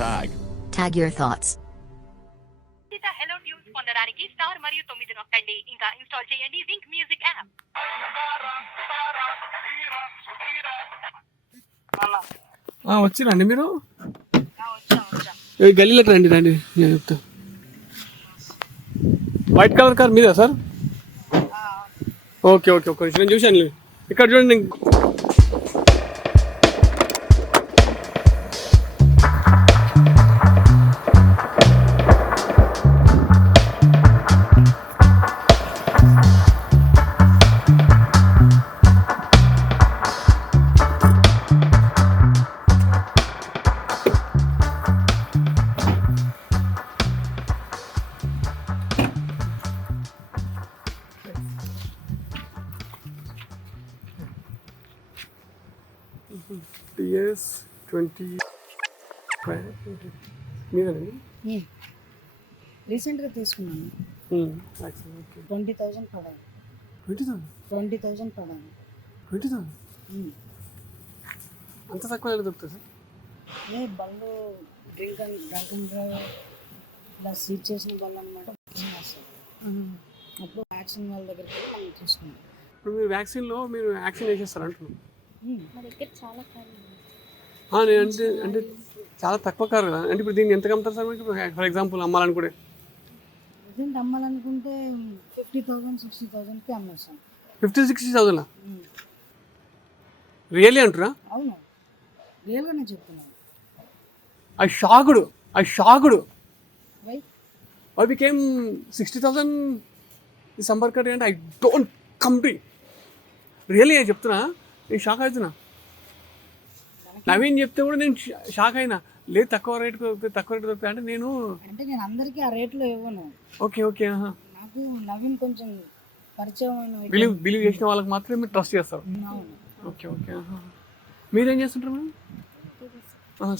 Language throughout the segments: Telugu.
tag. Tag your thoughts. Hello tunes పొందడానికి స్టార్ మరియు 9 నొక్కండి. ఇంకా ఇన్స్టాల్ చేయండి వింక్ మ్యూజిక్ యాప్. వచ్చిరండి మీరు వచ్చా గల్లీలోకి రండి రండి నేను చెప్తా. వైట్ కలర్ కార్ మీదా సార్? ఓకే ఓకే ఒక్క నిమిషం నేను చూశాను. ఇక్కడ చూడండి. టీఎస్ 25 మీదేనండి? రీసెంట్గా తీసుకున్నాను. 20,000 పడాలి. 20,000 పడాలి. 20,000 అంత తక్కువ దొరుకుతుంది సార్? బళ్ళు డ్రింక్ అండ్ డ్రైవ్ ఇలా సీట్ చేసిన బళ్ళు అనమాట. అప్పుడు వ్యాక్సిన్ వాళ్ళ దగ్గరికి వెళ్ళి మనం తీసుకున్నాం. ఇప్పుడు మీరు వ్యాక్సిన్లో మీరు వ్యాక్సిన్ వేసేస్తారు అంటున్నాను. మా దగ్గర చాలా నేను అంటే చాలా తక్కువ కారు కదా. అంటే ఇప్పుడు దీన్ని ఎంత అమ్ముతారు సార్ మీకు? ఫర్ ఎగ్జాంపుల్ అమ్మాలనుకుంటే అమ్మాలనుకుంటే 50,000 60,000కి అమ్మేస్తాం. 50,000-60,000 రియల్లీ అంటారా? అవును, రియల్గానే చెప్తున్నాను. I shocked. Why? I became 60,000 ఈ సంబర్ కట్ అంటే ఐ డోంట్ కంప్లీట్ రియల్లీ నేను చెప్తున్నా. నేను షాక్ అవుతున్నా. నవీన్ చెప్తే కూడా నేను షాక్ అయినా. లేదు తక్కువ రేట్ దొరుకుతాయి అంటే నేను అందరికీ ఆ రేట్లో ఇవ్వను. ఓకే ఓకే నాకు నవీన్ కొంచెం పరిచయం బిలీవ్ చేసిన వాళ్ళకి మాత్రమే మీరు ట్రస్ట్ చేస్తారు. ఓకే ఓకే మీరేం చేస్తుంటారు madam?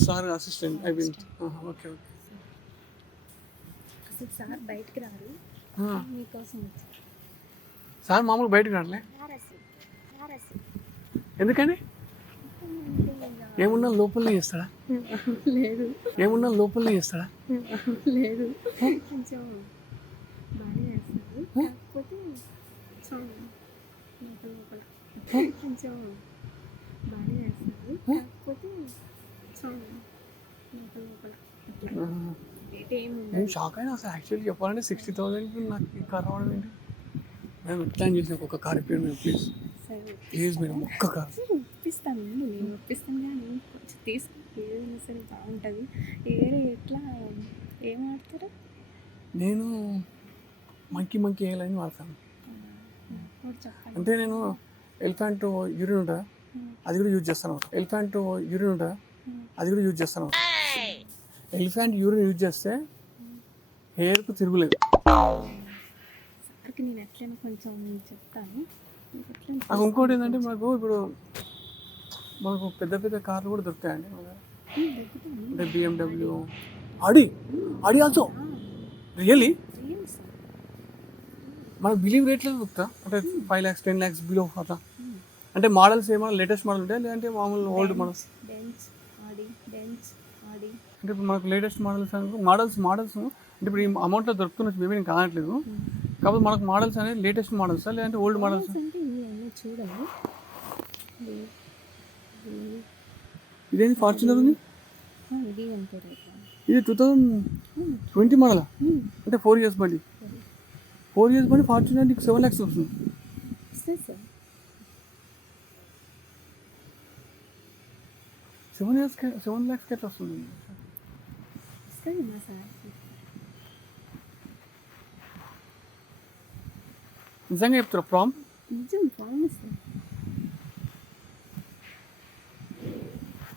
Sir assistant I mean. Okay okay sir బయటికి రారు, మీకోసం సార్ మామూలుగా బయటకు రాలే. ఎందుకని? ఏమున్నా లోపలనే చేస్తాడా? లేదు. ఏమున్నా లోపలనే చేస్తాడా? లేదు. కొంచెం బాగానే వేస్తారు, కాకపోతే కొంచెం బాగానే వేస్తారు, కాకపోతే నేను షాక్ అయినా అసలు. యాక్చువల్లీ చెప్పాలంటే 60,000కి నాకు ఈ కార్ రావడం ఏంటి? మేము ప్లాన్ చేసిన ఒక కార్ ఇప్పించండి మీరు ప్లీజ్ మీరు ఒక్క కార్ ఒప్పిస్తాను. నేను ఒప్పిస్తాను కానీ కొంచెం తీసుకు ఏదైనా సరే బాగుంటుంది. ఎట్లా ఏం ఆడతారు? నేను మంకీ ఏలైనా వాడతాను. అంటే నేను ఎలిఫెంట్ యూరిన్ ఉంటుందా అది కూడా యూజ్ చేస్తాను. ఎలిఫెంట్ యూరిన్ యూజ్ చేస్తే హెయిర్కు తిరుగులేదు. నేను ఎట్లయినా కొంచెం చెప్తాను. నాకు ఇంకోటి ఏంటంటే మనకు పెద్ద కార్లు కూడా దొరుకుతాయండి అంటే BMW, ఆడి ఆల్సో రియల్లీ మనకు బిలీవ్ రేట్లో దొరుకుతా. అంటే 5 lakhs 10 lakhs బిలో అట్లా. అంటే మోడల్స్ ఏమైనా లేటెస్ట్ మోడల్ ఉంటాయి లేదంటే మామూలు ఓల్డ్ మోడల్స్? అంటే ఇప్పుడు మనకు లేటెస్ట్ మోడల్స్ అంటే ఇప్పుడు ఈ అమౌంట్లో దొరుకుతున్న మేబీ నేను కానట్లేదు. కాకపోతే మనకు మోడల్స్ అనేది లేటెస్ట్ మోడల్సా లేదంటే ఓల్డ్ మోడల్స్? చూడండి, ఇదేంటి ఫార్చునర్ ఉంది? ఇది 2020 మోడలా? అంటే 4 years బండి. 4 years బండి ఫార్చునర్ నీకు 7 lakhs వస్తుంది. 7 lakhs ఎట్లా వస్తుంది? నిజంగా చెప్తారా? ప్రామ్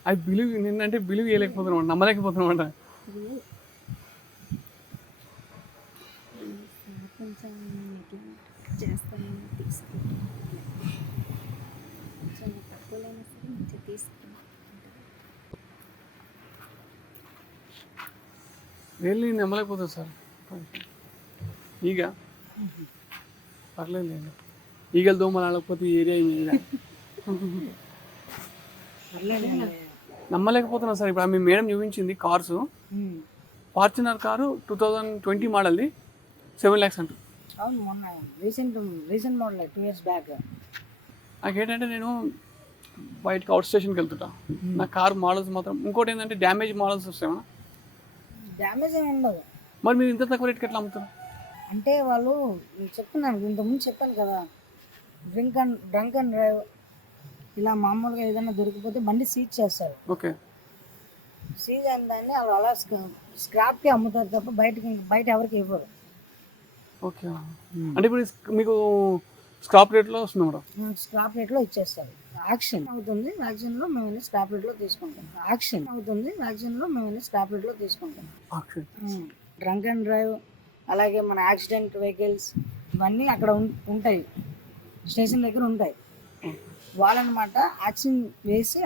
ఐ బిలీవ్. నిన్నంటే బిలీవ్ చేయలేకపోతున్నాం, నమ్మలేకపోతున్నామంట. Really నమ్మలేకపోతుంది sir. ఈగ పర్లేదు, ఈగలు దోమలు ఆడకపోతే ఈ ఏరియా మీద నమ్మలేకపోతున్నా సార్. ఇప్పుడు మీ మేడం చూపించింది కార్స్, ఫార్చునర్ కారు 2020 మోడల్ది 7 lakhs అంట. అవును, మొన్న రీసెంట్ మోడల్ 2 years బ్యాక్. నాకేంటంటే నేను బయటకి అవుట్ స్టేషన్కి వెళ్తుంటా, నా కార్ మోడల్స్ మాత్రం. ఇంకోటి ఏంటంటే డ్యామేజ్ మోడల్స్ వస్తాయా? డ్యామేజ్ ఏమి ఉండదు. మరి మీరు ఇంత తక్కువ రేట్కి ఎట్లా అమ్ముతారు? అంటే వాళ్ళు చెప్తున్నాను, ఇంతకుముందు చెప్పాను కదా, డ్రంక్ అండ్ డ్రైవ్ ఇలా మామూలుగా ఏదైనా దొరికిపోతే బండి సీజ్ చేస్తారు. ఓకే. సీజ్ అయిన దాన్ని వాళ్ళు అలా స్క్రాప్కి అమ్ముతారు తప్ప బయట ఎవరికి ఇవ్వరు. ఓకే. అంటే ఇప్పుడు మీకు స్క్రాప్ రేట్లో వస్తుంది మేడం? స్క్రాప్ రేట్లో ఇచ్చేస్తారు. యాక్షన్ అవుతుంది, యాక్షన్లో మేము వెళ్ళి స్క్రాప్ రేట్లో తీసుకుంటాం. యాక్షన్ అవుతుంది, యాక్షన్లో మేము వెళ్ళి స్క్రాప్ రేట్లో తీసుకుంటాం. డ్రంక్ అండ్ డ్రైవ్ అలాగే మన యాక్సిడెంట్ వెహికల్స్ ఇవన్నీ అక్కడ ఉంటాయి, స్టేషన్ దగ్గర ఉంటాయి. వాళ్ళనమాట యాక్షన్ వేసి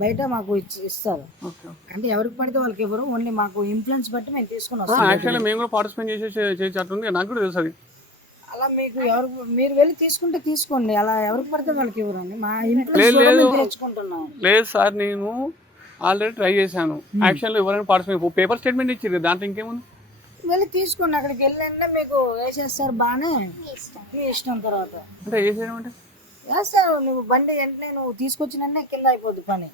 బయట మాకు ఇస్తారు. అంటే ఎవరికి పడితే వాళ్ళకి ఎవరు, ఓన్లీ మాకు ఇన్ఫ్లుయెన్స్ బట్టి మేము తీసుకుని వస్తాం. యాక్చువల్లీ మేము కూడా పార్టిసిపేట్ చేసేటట్టుంది, నాకు కూడా తెలుసు అది. అలా మీకు మీరు వెళ్ళి తీసుకుంటే తీసుకోండి, అలా ఎవరికి పడితే వాళ్ళకి ఇవ్వరండి. మా ఇన్ఫ్లుయెన్స్ తెచ్చుకుంటున్నాం. లేదు సార్, నేను ఆల్రెడీ ట్రై చేశాను. యాక్షన్లో ఎవరైనా పార్టిసిపేట్ పేపర్ స్టేట్మెంట్ ఇచ్చారు, దాంట్లో ఇంకేముంది? వెళ్ళి తీసుకోండి, అక్కడికి వెళ్ళండి మీకు వేసేస్తారు. బాగానే మీ ఇష్టం. తర్వాత అంటే వేసేయడం అంటే వేస్తారు. నువ్వు బండి వెంటనే నువ్వు తీసుకొచ్చినన్నే కింద అయిపోద్ది పని.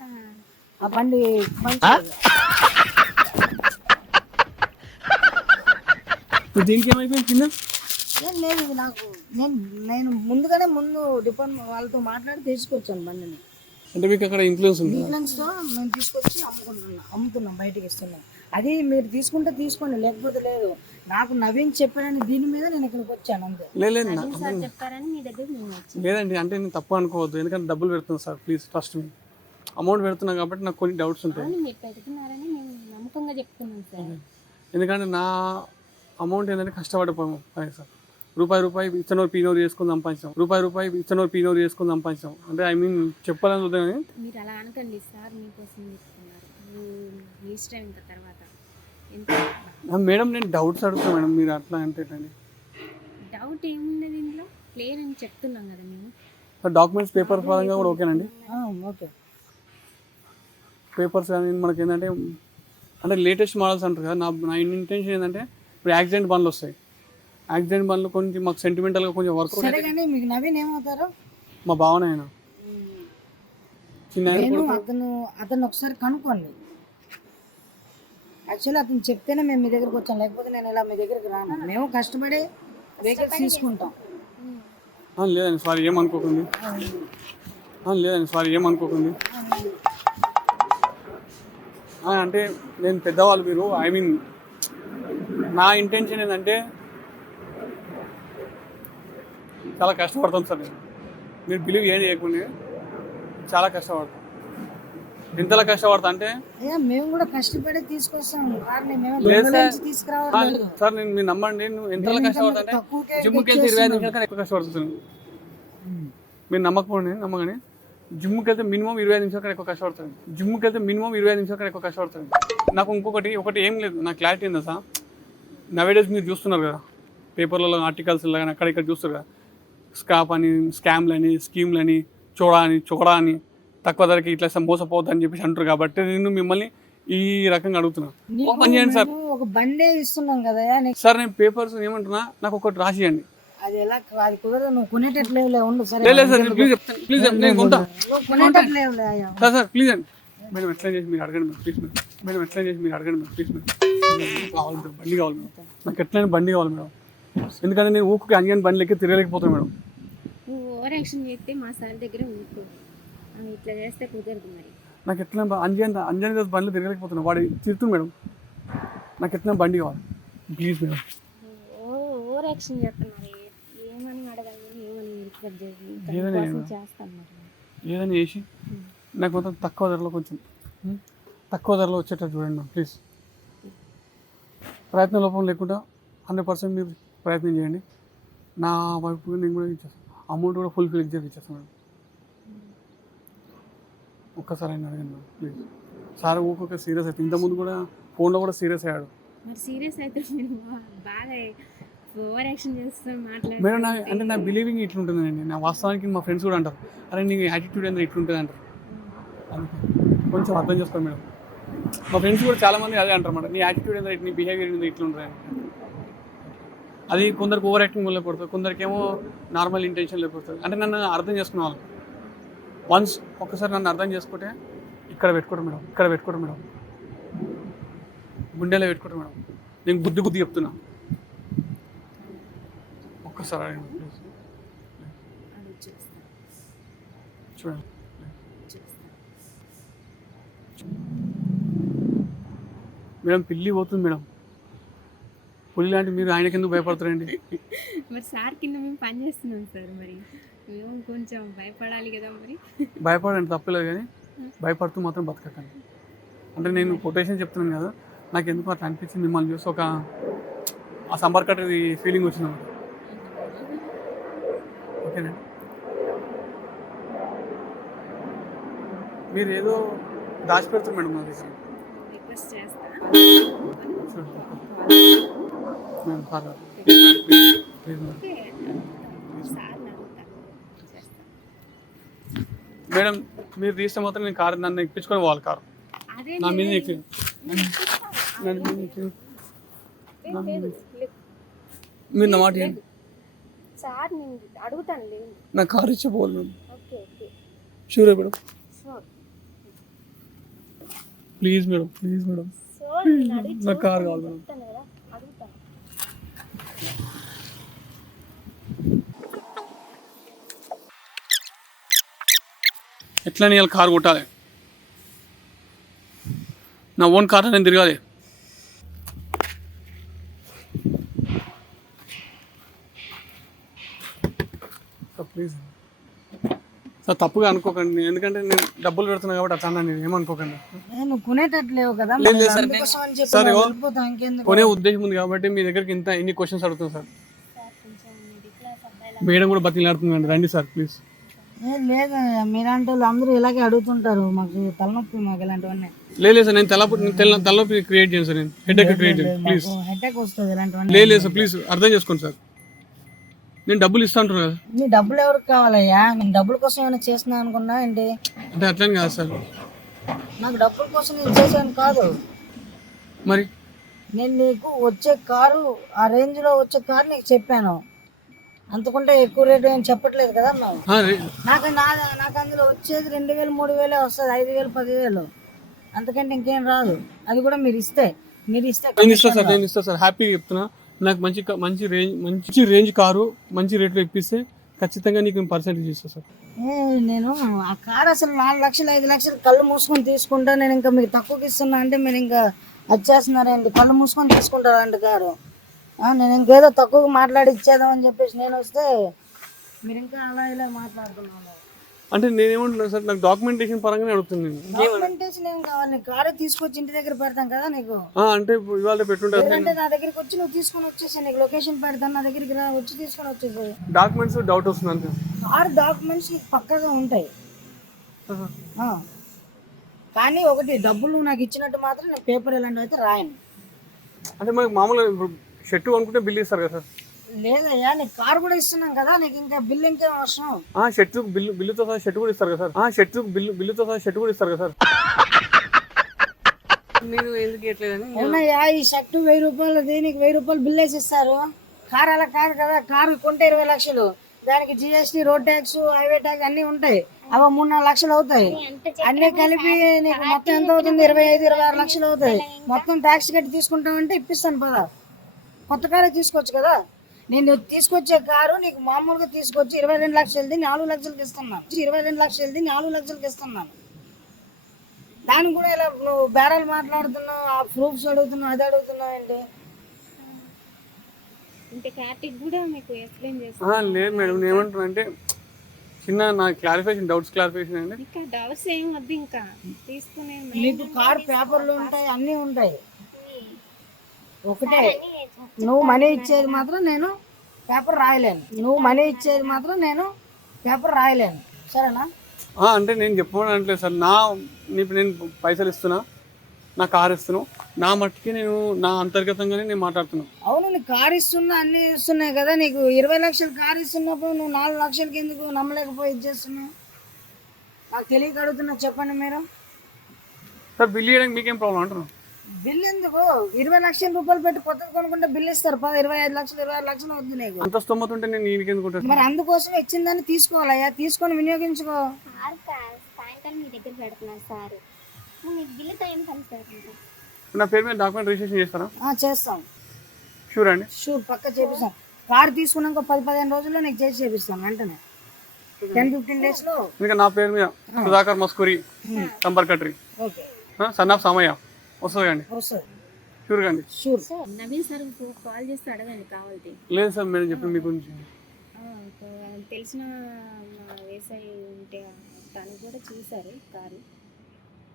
ఆ బండి దీనికి ఏమైపోయింది కింద? ఏం లేదు, ఇది నాకు నేను ముందు డిపార్ట్మెంట్ వాళ్ళతో మాట్లాడి తీసుకొచ్చాను బండిని. అంటే మీకు అక్కడ ఇన్ఫ్లుయెన్స్ ఉంది? ఇన్ఫ్లుయెన్స్తో మేము తీసుకొచ్చి అమ్ముతున్నాం, బయటకి ఇస్తున్నాం. అది మీరు తీసుకుంటే తీసుకోండి, లేకపోతే లేదు. నాకు నవీన్ చెప్పాడని దీని మీద నేను ఇక్కడికి వచ్చాను అంతే. లేదండి, అంటే నేను తప్పు అనుకోవద్దు, ఎందుకంటే డబ్బులు పెడుతున్నాను sir, please trust me. Amount పెడుతున్నా కాబట్టి నాకు కొన్ని డౌట్స్ ఉంటాయి. ఎందుకంటే నా అమౌంట్ ఏంటంటే కష్టపడిపోయాము సార్. రూపాయి ఇచ్చనోరు పీనోరు చేసుకుని సంపాదించాం, రూపాయి ఇచ్చనోరు పీనోరు చేసుకుని సంపాదించాం. అంటే ఐ మీన్ చెప్పాలని చూద్దాం కానీ మీరు అలా అనకండి సార్, మీకోసం చెప్తున్నారు. మీ ఇష్టం ఇంకా తర్వాత. మేడం నేను డౌట్స్ అడుగుతాను మేడం, మీరు అట్లా అంటే డౌట్ ఏమున్నది ఇందులో, క్లియర్ అని చెప్తున్నాం కదా మేము. డాక్యుమెంట్స్ పేపర్ పరంగా కూడా ఓకేనండి? ఓకే. పేపర్స్ కానీ మనకి ఏంటంటే అంటే లేటెస్ట్ మోడల్స్ అంటారు కదా, నా ఇంటెన్షన్ ఏంటంటే ఇప్పుడు యాక్సిడెంట్ బండ్లు వస్తాయి, యాక్సిడెంట్ బండ్లు కొంచెం మాకు సెంటిమెంటల్గా కొంచెం వర్క్. సరే కానీ మీకు నవీన్ ఏమవుతారు? మా భావన ఆయన చిన్న అతను ఒకసారి కనుక్కోండి. యాక్చువల్లీ అతను చెప్తేనే మేము మీ దగ్గరకు వచ్చాం, లేకపోతే నేను ఇలా మీ దగ్గరికి రాను. మేము కష్టపడి వెహికల్స్ తీసుకుంటాం. లేదండి సారీ ఏమనుకోకండి, అంటే నేను పెద్దవాళ్ళు మీరు, ఐ మీన్ నా ఇంటెన్షన్ ఏంటంటే చాలా కష్టపడతాం సార్. మీరు బిలీవ్ ఏం చేయకుండా చాలా కష్టపడతాం. ఎంతలా కష్టపడతా అంటే మేము కూడా కష్టపడి తీసుకొస్తాం సార్. నేను మీరు నమ్మండి, నువ్వు ఎంతలా కష్టపడతా అంటే జిమ్కి వెళ్తే 25 నిమిషాల కన్నా ఎక్కువ కష్టపడుతున్నాను. మీరు నమ్మకని జిమ్కి వెళ్తే మినిమం 25 నిమిషాల కన్నా ఎక్కువ కష్టపడతాను. నాకు ఒకటి ఏం లేదు, నా క్లారిటీ ఏందా సార్, నవేడేస్ మీరు చూస్తున్నారు కదా పేపర్లలో ఆర్టికల్స్ కానీ అక్కడ ఇక్కడ చూస్తారు కదా, స్కాప్ అని, స్కామ్లని, స్కీమ్లని, చోడా అని తక్కువ ధరకి ఇట్లా మోసపోవద్దని చెప్పేసి అంటారు. కాబట్టి నేను మిమ్మల్ని ఈ రకంగా అడుగుతున్నా, ఓపెన్ చేయండి సార్. ఒక బండే ఇస్తున్నాం కదా సార్, నేను పేపర్స్ ఏమంటున్నా, నాకు ఒకటి రాసియండి. అది ఎలా అది కుదరదు, నువ్వు కొనేటట్లే ఉండు. సరే ప్లీజ్ నేను కొంటా సార్, ప్లీజ్ అండి. మేడం ఎట్లా చేసి మీరు అడగండి ప్లీజ్. బండి కావాలి మేడం, నాకు ఎట్లయినా బండి కావాలి మేడం. ఎందుకంటే నేను ఊరికి అంజన్ బండి లెక్క తిరగలేకపోతాను మేడం. నువ్వు ఓవర్ యాక్షన్ చేస్తే మా సార్ దగ్గర ఊరుకో, ఇట్లా చేస్తే కుదరదు. మరి నాకు ఎట్లా అంజన్ బండ్లు తిరగలేకపోతున్నాను, వాడు తిరుగుతుంది మేడం. నాకు ఎట్లా బండి కావాలి ప్లీజ్ మేడం. ఓవర్ యాక్షన్ చేస్తున్నారు, ఏమని అడగాలి, ఏమని చేస్తాను. ఏదైనా చేసి నాకు మొత్తం తక్కువ ధరలో వచ్చేటట్టు చూడండి మేడం ప్లీజ్. ప్రయత్న లోపం లేకుండా 100% మీరు ప్రయత్నం చేయండి. నా వైపు నేను కూడా ఇచ్చేస్తాను, అమౌంట్ కూడా ఫుల్ ఫిల్ ఇచ్చేస్తాను మేడం. ఒక్కసారి ఆయన అడగండి మేడం ప్లీజ్. సార్ ఒక్కొక్క సీరియస్ అయితే, ఇంతకుముందు కూడా ఫోన్లో కూడా సీరియస్ అయ్యాడు. మరి సీరియస్ అయితే బాగా ఓవర్ యాక్షన్ చేస్తాను మాట్లాడు మేడం. అంటే నా బిలీవింగ్ ఇట్లుంటుందండి. నా వాస్తవానికి మా ఫ్రెండ్స్ కూడా అంటారు, అరే నీ యాటిట్యూడ్ అనేది ఇట్లుంటుంది అంటారు. అందుకే కొంచెం అర్థం చేసుకోండి మేడం. మా ఫ్రెండ్స్ కూడా చాలామంది అదే అంటారు మేడం, నీ యాటిట్యూడ్ ఏందో నీ బిహేవియర్ ఏందో ఇట్లా ఉంటుంది. అది కొందరికి ఓవర్ యాక్టింగ్ వల్ల పడుతుంది, కొందరికేమో నార్మల్ ఇంటెన్షన్ లేకపోతుంది. అంటే నన్ను అర్థం చేసుకునే వాళ్ళు వన్స్ ఒక్కసారి నన్ను అర్థం చేసుకుంటే ఇక్కడ పెట్టుకోరు మేడం, ఇక్కడ పెట్టుకోరు మేడం, గుండెలో పెట్టుకోరు మేడం. నేను బుద్ధి చెప్తున్నా, ఒక్కసారి అడగండి ప్లీజ్. చూడండి మేడం, పిల్లి పోతుంది మేడం, పులి లాంటి మీరు ఆయనకి ఎందుకు భయపడతారండి? మరి సార్ కింద మేము పని చేస్తున్నాం సార్, మరి మేము కొంచెం భయపడాలి కదా. మరి భయపడండి తప్పలేదు, కానీ భయపడుతూ మాత్రం బతకకండి. అంటే నేను కొటేషన్ చెప్తున్నాను కదా, నాకు ఎందుకు అట్లా అనిపించింది మిమ్మల్ని చూసి ఒక ఆ సంపర్కటి ఫీలింగ్ వచ్చింది. ఓకేనా, మీరు ఏదో దాచిపెడతారు మేడం నా దగ్గర. రిక్వెస్ట్ చేస్తా మేడం సార్ ప్లీజ్ మేడం, మీరు తీస్తే మాత్రం నేను కారు నన్ను ఎక్కించుకొని పోవాలి. కారు నా మీద మీరు నా మాట సార్ నేను అడుగుతాను లేదు. నా కారు ఇచ్చిపోవాలి madam. Sure madam, please madam, please madam, నా కారు కావాలి మేడం. ఎట్లా నేను కారు కొట్టాలి, నా ఓన్ కార్ నేను తిరగాలి. ప్లీజ్ సార్, తప్పుగా అనుకోకండి, ఎందుకంటే నేను డబ్బులు పెడుతున్నా కాబట్టి అట్లా నేను ఏమనుకోకండి. నేను కొనేటట్లేవు కదా, సార్ కొనే ఉద్దేశం ఉంది కాబట్టి మీ దగ్గరికి ఇన్ని క్వశ్చన్స్ అడుగుతాను సార్. మేడం కూడా బతిలాడుతుందండి, రండి సార్ ప్లీజ్. లేదు, మీలాంటి వాళ్ళు అందరూ ఇలాగే అడుగుతుంటారు, మాకు తలనొప్పి, మాకు ఇలాంటివన్నీ. లేదు సార్, నేను తలనొప్పి క్రియేట్ చేయను సార్, నేను హెడేక్ క్రియేట్ చేయను ప్లీజ్. హెడేక్ వస్తుంది ఇలాంటివన్నీ. లేదు సార్ ప్లీజ్ అర్థం చేసుకోండి సార్, నేను డబ్బులు ఇస్తా అంటున్నా కదా. నీ డబ్బులు ఎవరికి కావాలయ్యా? నేను డబ్బుల కోసం ఏమైనా చేస్తున్నా అనుకున్నా ఏంటి? అంటే అట్లని కాదు సార్, నాకు డబ్బుల కోసం నేను చేశాను కాదు. మరి నేను నీకు వచ్చే కారు, ఆ రేంజ్లో వచ్చే కారు నీకు చెప్పాను, అంతకుంటే ఎక్కువ రేటు ఏం చెప్పట్లేదు కదా. నాకు అందులో వచ్చేది 2000 3000 వస్తుంది, 5000 10,000, అంతకంటే ఇంకేం రాదు. అది కూడా మీరు ఇస్తే నేను ఇస్తా సార్, హ్యాపీగా చెప్తున్నా. నాకు మంచి రేంజ్ కారు మంచి రేట్లో ఇప్పిస్తే ఖచ్చితంగా నీకు పర్సెంటేజ్ ఇస్తాను సార్. నేను ఆ కారు అసలు 4 లక్షలు 5 లక్షలు కళ్ళు మూసుకొని తీసుకుంటా, నేను ఇంకా మీకు తక్కువకి ఇస్తున్నా అంటే మీరు ఇంకా వచ్చేస్తున్నారండి, కళ్ళు మూసుకొని తీసుకుంటారండి కారు. నేను ఇంకేదో తక్కువగా మాట్లాడి ఇచ్చేద్దాం అని చెప్పేసి నేను వస్తే మీరు ఇంకా అలా ఇలా మాట్లాడుతున్నాను. అంటే నేనేమంటున్నాను సార్, నాకు డాక్యుమెంటేషన్ పరంగానే అడుగుతుంది. డాక్యుమెంటేషన్ ఏం కావాలి? కారు తీసుకొచ్చి ఇంటి దగ్గర పెడతాం కదా నీకు. అంటే ఇవాళ పెట్టుంటారు అంటే నా దగ్గరికి వచ్చి నువ్వు తీసుకొని వచ్చేసి నీకు లొకేషన్ పెడతాను, నా దగ్గరికి వచ్చి తీసుకొని వచ్చేసి. డాక్యుమెంట్స్ డౌట్ వస్తుంది అంతే. కారు డాక్యుమెంట్స్ పక్కగా ఉంటాయి, కానీ ఒకటి డబ్బులు నాకు ఇచ్చినట్టు మాత్రం నేను పేపర్ ఇలాంటివి అయితే రాయను. అంటే మనకి మామూలుగా షర్ట్ కొనుక్కుంటే బిల్ ఇస్తారు కదా సార్. లేదయ్యా, నీకు కారు కూడా ఇస్తున్నాం కదా, నీకు ఇంకా బిల్ ఇంకేం అవసరం? షర్ట్ బిల్లుతో సహా షర్ట్ కూడా ఇస్తారు కదా సార్. షర్ట్ బిల్లుతో సహా షర్ట్ కూడా ఇస్తారు కదా సార్. నేను ఎందుకు ఇట్లేదని అవునయ్యా, ఈ షర్ట్ 1000 రూపాయలది, నీకు 1000 రూపాయలు బిల్ వేసి ఇస్తారు. కారు అలా కాదు కదా, కారు కొంటే 20 లక్షలు, దానికి GST, road tax, highway tax అన్ని ఉంటాయి, అవి 3-4 లక్షలు అవుతాయి. అన్ని కలిపి నీకు మొత్తం ఎంత అవుతుంది? 25-26 లక్షలు అవుతాయి. మొత్తం ట్యాక్స్ కట్టి తీసుకుంటామంటే ఇప్పిస్తాను పదా, కొత్త కారే తీసుకోవచ్చు కదా. నేను తీసుకొచ్చే కారు నీకు మామూలుగా తీసుకొచ్చి 22 లక్షలది 4 లక్షలకి ఇస్తున్నాను, 22 లక్షలది 4 లక్షలకి ఇస్తున్నాను. దానికి కూడా ఇలా నువ్వు బేరాలు మాట్లాడుతున్నావు, ఆ ప్రూఫ్స్ అడుగుతున్నావు, అది అడుగుతున్నావు ఏంటి? లేదు మేడం, నేను ఏమంటున్నా అంటే చిన్న నా డౌట్స్ క్లారిఫికేషన్ అండి. నీకు కార్ పేపర్లు ఉంటాయి, అన్నీ ఉంటాయి. ఒకటే, నువ్వు మనీ ఇచ్చేది మాత్రం నేను పేపర్ రాయలేను, సరేనా? అంటే నేను చెప్పడం అంటే సార్, నేను పైసలు ఇస్తున్నా, నా కార్ ఇస్తున్నావు, నా మట్టుకి నేను నా అంతర్గతంగానే నేను మాట్లాడుతున్నాను. అవును, నీకు కార్ ఇస్తున్నా, అన్ని ఇస్తున్నాయి కదా. నీకు 20 లక్షలు కార్ ఇస్తున్నప్పుడు నువ్వు 4 లక్షలకి ఎందుకు నమ్మలేకపోయి ఇచ్చేస్తున్నావు? నాకు తెలియక అడుగుతున్నా, చెప్పండి మీరు. సార్ బిల్ చేయడానికి మీకేం ప్రాబ్లం అంటున్నాను. బిల్ ఎందుకు 20 లక్షల రూపాయలు పెట్టి కొత్తది కొనుక్కుంటే బిల్ ఇస్తారు 25 లక్షలు 26 లక్షలు అవుతుంది నీకు. అంత స్తోమత ఉంటే నేను నీకు ఎందుకు ఉంటాను? మరి అందుకోసం ఇచ్చిందని తీసుకోవాలయ్యా, తీసుకొని వినియోగించుకో. సాయంకాలం మీ దగ్గర పెడుతున్నారు సార్, మీకు బిల్లుతో ఏం కలుస్తారు? నా పేరు మీద డాక్యుమెంట్ రిజిస్ట్రేషన్ చేస్తారా? చేస్తాం, షూర్ అండి. షూర్, పక్క చేపిస్తాం. కార్ తీసుకున్నాక 10-15 రోజుల్లో నీకు చేసి చేపిస్తాం వెంటనే, 10-15 days లో. ఇంకా నా పేరు మీద Sudhakar Maskuri కంబర్కట్రి okay, son of సమయ వస్తుంది అండి. వస్తుంది, షూర్ అండి. షూర్. నవీన్ సార్ కాల్ చేస్తే అడగండి కావాలి. లేదు సార్ మేడం చెప్పండి మీ గురించి. తెలిసిన మా వ్యవసాయ ఉంటే తను కూడా చూసారు కారు,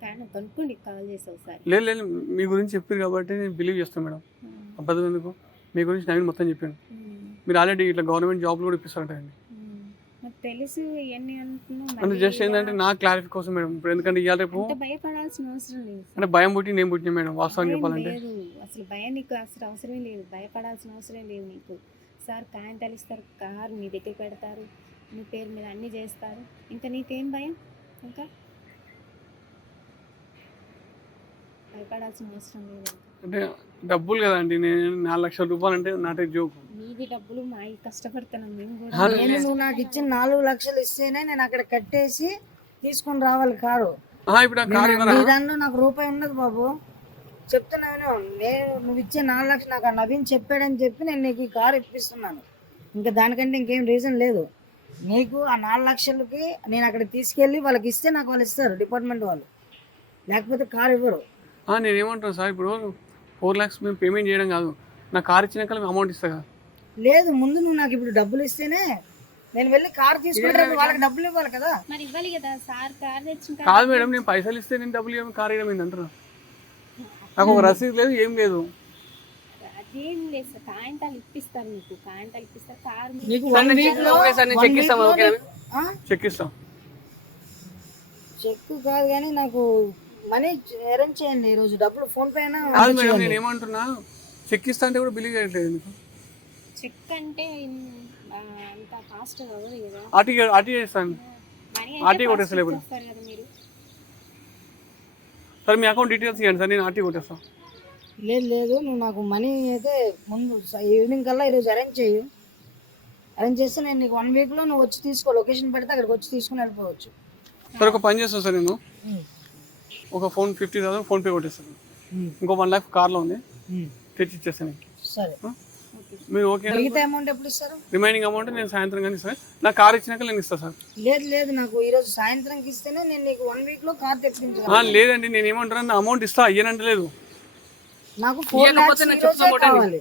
కానీ కనుక్కోండి కాల్ చేసి ఒకసారి. లేదు లేదు మీ గురించి చెప్పారు కాబట్టి నేను బిలీవ్ చేస్తాను మేడం. అబద్ధం ఎందుకు? మీ గురించి నవీన్ మొత్తం చెప్పాను. మీరు ఆల్రెడీ ఇట్లా గవర్నమెంట్ జాబ్లు కూడా ఇప్పిస్తారంట అండి. నాకు తెలుసు ఇవన్నీ అంటున్నాను. అంటే జస్ట్ ఏంటంటే నా క్లారిఫై కోసం మేడం. ఇప్పుడు ఎందుకంటే ఇవాళ రేపు భయపడాల్సిన అవసరం లేదు. అంటే భయం పుట్టి నేను పుట్టిన మేడం వాస్తవం చెప్పాలంటే. లేదు అసలు భయం నీకు అసలు అవసరమే లేదు, భయపడాల్సిన అవసరం లేదు నీకు. సార్ కాగితాలు ఇస్తారు, కారు మీ దగ్గర పెడతారు, నీ పేరు మీద అన్నీ చేస్తారు, ఇంకా నీకేం భయం? ఇంకా భయపడాల్సిన అవసరం లేదు. అంటే డబ్బులు కదండి, నేను 4 లక్షల రూపాయలు అంటే నాటే జోక్. మీది డబ్బులు మా కష్టపడుతున్నాం మేము కూడా. నేను నువ్వు నాకు ఇచ్చిన 4 లక్షలు ఇస్తేనే నేను అక్కడ కట్టేసి తీసుకొని రావాలి కారు. ఇప్పుడు ఆ కారు నీ దానిలో నాకు రూపాయి ఉండదు బాబు, చెప్తున్నాను. నేను నువ్వు ఇచ్చే 4 లక్షలు నాకు ఆ నవీన్ చెప్పాడని చెప్పి నేను నీకు ఈ కారు ఇప్పిస్తున్నాను. ఇంకా దానికంటే ఇంకేం రీజన్ లేదు. నీకు ఆ 4 లక్షలకి నేను అక్కడ తీసుకెళ్ళి వాళ్ళకి ఇస్తే నాకు వాళ్ళు ఇస్తారు డిపార్ట్మెంట్ వాళ్ళు, లేకపోతే కారు ఇవ్వరు. నేనేమంటాను సార్, ఇప్పుడు 4 lakhs మేము పేమెంట్ చేయడం కాదు, నా కార్ ఇచ్చినాక అమౌంట్ ఇస్తా కదా. లేదు, ముందు నువ్వు నాకు ఇప్పుడు డబ్బులు ఇస్తేనే నేను వెళ్ళి కార్ తీసుకుంటే వాళ్ళకి డబ్బులు ఇవ్వాలి కదా. మరి ఇవ్వాలి కదా సార్, కార్ తెచ్చిన కాదు మేడం, నేను పైసలు ఇస్తే నేను డబ్బులు ఇవ్వడం కార్ ఇవ్వడం ఏంటంటున్నా? నాకు ఒక రసీదు లేదు, ఏం లేదు. అదేం లేదు సార్, కాగితాలు ఇప్పిస్తారు మీకు, కాగితాలు ఇప్పిస్తారు. కార్ నీకు 1 week లో చెక్ ఇస్తాం. చెక్ కాదు కానీ నాకు మనీ అరేంజ్ చేయండి ఈరోజు, డబ్బులు ఫోన్ పే అయినా. కాదు మేడం, నేను ఏమంటున్నా, చెక్ ఇస్తా అంటే కూడా బిల్లు చేయట్లేదు మీకు. చెక్ అంటే అంత ఫాస్ట్ అవ్వదు కదా. ఆర్టీ చేస్తాను, ఆర్టీ కొట్టేస్తా. లేకపోతే కదా మీరు సార్ మీ అకౌంట్ డీటెయిల్స్ ఇవ్వండి సార్, నేను ఆర్టీ కొట్టేస్తాను. లేదు నువ్వు నాకు మనీ అయితే ముందు ఈవినింగ్ కల్లా ఈరోజు అరేంజ్ చేయి. అరేంజ్ చేస్తే నేను నీకు 1 week లో నువ్వు వచ్చి తీసుకో, లొకేషన్ పెడితే అక్కడికి వచ్చి తీసుకుని వెళ్ళిపోవచ్చు. సార్ ఒక పని చేస్తాను సార్, నేను ఒక 50,000 ఫోన్పే కొట్టేస్తాను. ఇంకో 1 lakh కార్లో ఉంది, తెచ్చి ఇచ్చేస్తాను. సరే, మీరు ఓకే? మిగతా అమౌంట్ ఎప్పుడు ఇస్తారు? రిమైనింగ్ అమౌంట్ నేను సాయంత్రం కానీ ఇస్తాను. నా కార్ ఇచ్చినాక నేను ఇస్తాను సార్. లేదు నాకు ఈరోజు సాయంత్రంకి ఇస్తేనే నేను నీకు 1 week లో కార్ తెప్పించాను. లేదండి, నేను ఏమంటున్నాను, నా అమౌంట్ ఇస్తా, అయ్యానంటే లేదు. నాకు 4 lakhs ఈరోజే కావాలి.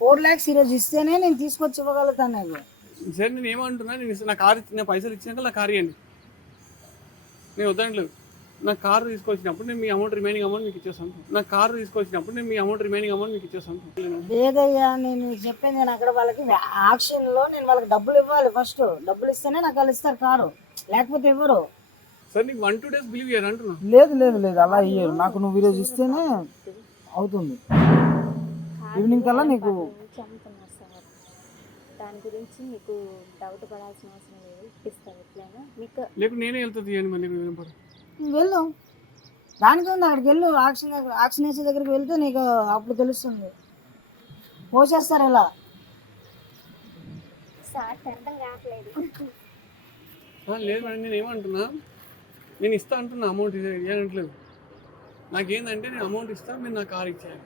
4 lakhs ఈరోజు ఇస్తేనే నేను తీసుకొచ్చి ఇవ్వగలుగుతాను నాకు. సార్ నేను ఏమంటున్నా, నేను నా కార్ నా పైసలు ఇచ్చినాక నా కార్ ఇవ్వండి, నేను వద్దట్లేదు. నా కారు తీసుకొచ్చినప్పుడు నేను మీ అమౌంట్ రిమైనింగ్ అమౌంట్ మీకు ఇచ్చేస్తాను. నా కారు తీసుకొచ్చినప్పుడు నేను మీ అమౌంట్ రిమైనింగ్ అమౌంట్ మీకు ఇచ్చేస్తాను. లేదయ్యా, నేను చెప్పింది నేను అక్కడ వాళ్ళకి ఆక్షన్ లో నేను వాళ్ళకి డబ్బులు ఇవ్వాలి. ఫస్ట్ డబ్బులు ఇస్తేనే నాకు వాళ్ళు ఇస్తారు కారు, లేకపోతే ఇవ్వరు. సార్ నీకు 1-2 days బిలీవ్ చేయాలి అంటున్నా. లేదు అలా ఇయ్యరు నాకు. నువ్వు ఈరోజు ఇస్తేనే అవుతుంది, ఈవినింగ్ కల్లా నీకు. చంపుతున్నారు సార్, దాని గురించి మీకు డౌట్ పడాల్సిన అవసరం లేదు, ఇప్పిస్తారు ఎట్లయినా మీకు. లేకపోతే నేనే వెళ్తుంది అని మళ్ళీ వెళ్ళు, దానికి ఉంది అక్కడికి వెళ్ళు. ఆక్షన్ వేసే దగ్గరికి వెళ్తే నీకు అప్పుడు తెలుస్తుంది. పోసేస్తారు ఇలా. సార్ అర్థం కావట్లేదు. లేదు మేడం, నేను ఏమంటున్నా, నేను ఇస్తా అంటున్నా, అమౌంట్ ఇవ్వట్లేదు. నాకేంటంటే నేను అమౌంట్ ఇస్తాను, మీరు నా కార్ ఇచ్చేయాలి.